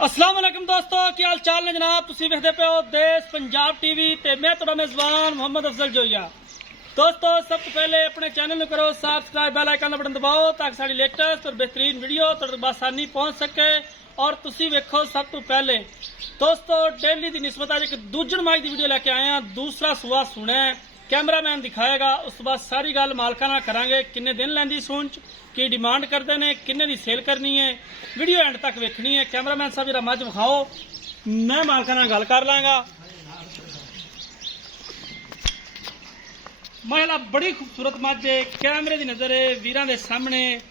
अस्सलाम वालेकुम दोस्तों, की हाल चाल ने जनाब। तुसी वेखदे पे हो देश पंजाब टीवी ते मैं तुहाडा मेजबान मोहम्मद अफजल जोइया। दोस्तों सब तो पहले अपने चैनल को करो सब्सक्राइब, बेल आइकन का बटन दबाओ ताकि साडी लेटेस्ट और बेहतरीन वीडियो तुहाडे तक आसानी पहुंच सके और तुसी वेखो सब तो पहले। दोस्तों डेली की निस्बत अज एक दूजण माई की वीडियो लैके आए हैं। दूसरा सुआ सुने कैमरामैन दिखाएगा, उस तो बाद सारी गल मालका नाल करांगे। किन्ने दिन लैंदी सूंच, की डिमांड करते हैं, किन्ने दी सेल करनी है, वीडियो एंड तक वेखनी है। कैमरामैन साहब जरा मझ विखाओ, मैं मालका नाल गल कर लांगा। महिला बड़ी खूबसूरत मझ है, कैमरे की नजर है वीरां दे सामने।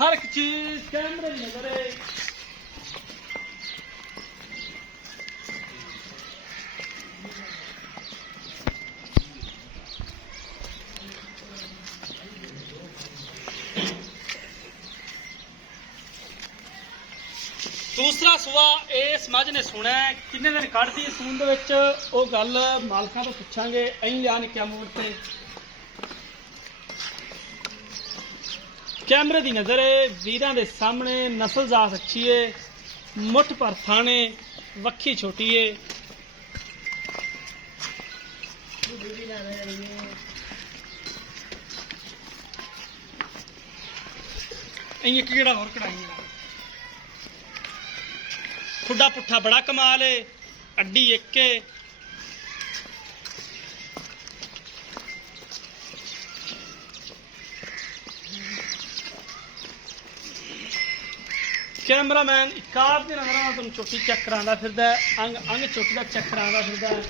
हर एक चीज कैमरे की नजर है। दूसरा सुआ इस मझ ने सुना है, किन्ने दिन कढ़दी सून दे विच ओ गल मालकां तो पुछांगे। अहीं लिया निक्किया मोड़ ते कैमरे की नजर है वीरां दे सामने। नस्ल जात अच्छी है, मुठ पर थाने, वक्खी छोटी है। अहीं एक गेड़ा होर कढ़ाई खुडा पुट्ठा बड़ा कमाल है, अड्डी एक है। कैमरामैन इकाब की नजर तुम चोटी चेक करा फिर अंग अंग चोटी का चेक करा फिर।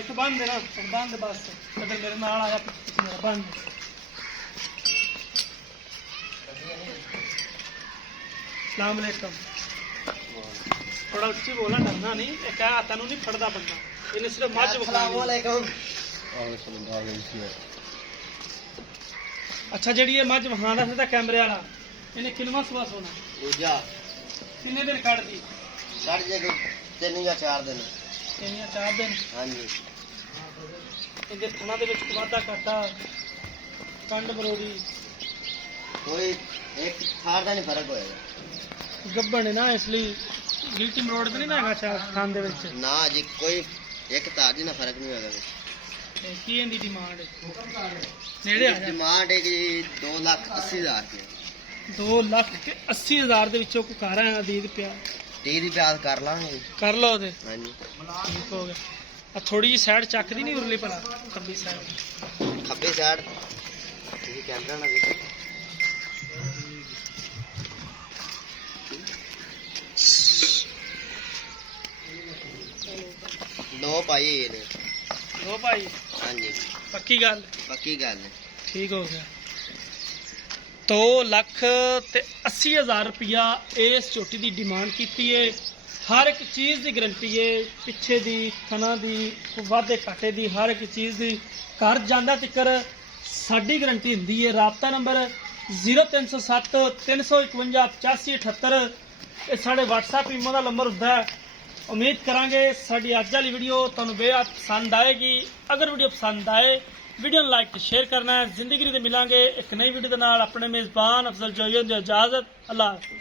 तो बंद है ना, बंद बस अगर मेरे नाल आया मेरा बंद। अस्सलाम वालेकुम। थोड़ा उच्ची बोलना, डरना नहीं। क्या तेन नहीं फड़दा बंदा, इन्हें सिर्फ मझ अच्छा जी ये मझ वहां फिर कैमरे वाला इन्हें किनवा सुबह सोना किन्ने दिन कढ़ दी? 3 या 4 दिन। 3 या 4 दिन। हाँ जी। इनके थना दे विच वाधा घाटा कंड मरोड़ी कोई एक थार का नहीं फर्क होएगा। गब्बन है ना, इसलिए गिल्टी मरोड़ तो नहीं ना शायद थान दे विच ना जी, कोई एक तार जी ना फर्क नहीं होगा। की इनकी डिमांड नेड़े आ जा। डिमांड है कि 2,80,000 रुपये। 2,80,000 दे विचों को कारा अदीद पिया 30 प्याज कर लांगे। कर लो ते हाँ जी ठीक हो गया। थोड़ी जी साइड चकदी नहीं उरली भला खब्बी साइड। खब्बे साइड तुसी कैमरा ना देखो। दो पाई ने। दो भाई? हाँ जी पक्की गल? पक्की गल है। ठीक हो गया। 2,80,000 रुपया इस चोटी की डिमांड की है। हर एक चीज़ की गारंटी है, पिछे दी थना दी वाधे घाटे की हर एक चीज़ की। घर जांदा तिकर साडी गारंटी हुंदी है। राबता नंबर 0307 351 8578 ये साढ़े WhatsApp ईमो का नंबर होंदा है। उम्मीद करांगे साडी अज वाली वीडियो तुहानूं बेहद पसंद आएगी। अगर वीडियो पसंद आए वीडियो को लाइक शेयर करना है। जिंदगी दे मिलांगे एक नई वीडियो के नाल। अपने मेजबान अफजल जोइया दी इजाजत। अल्लाह हाफिज़।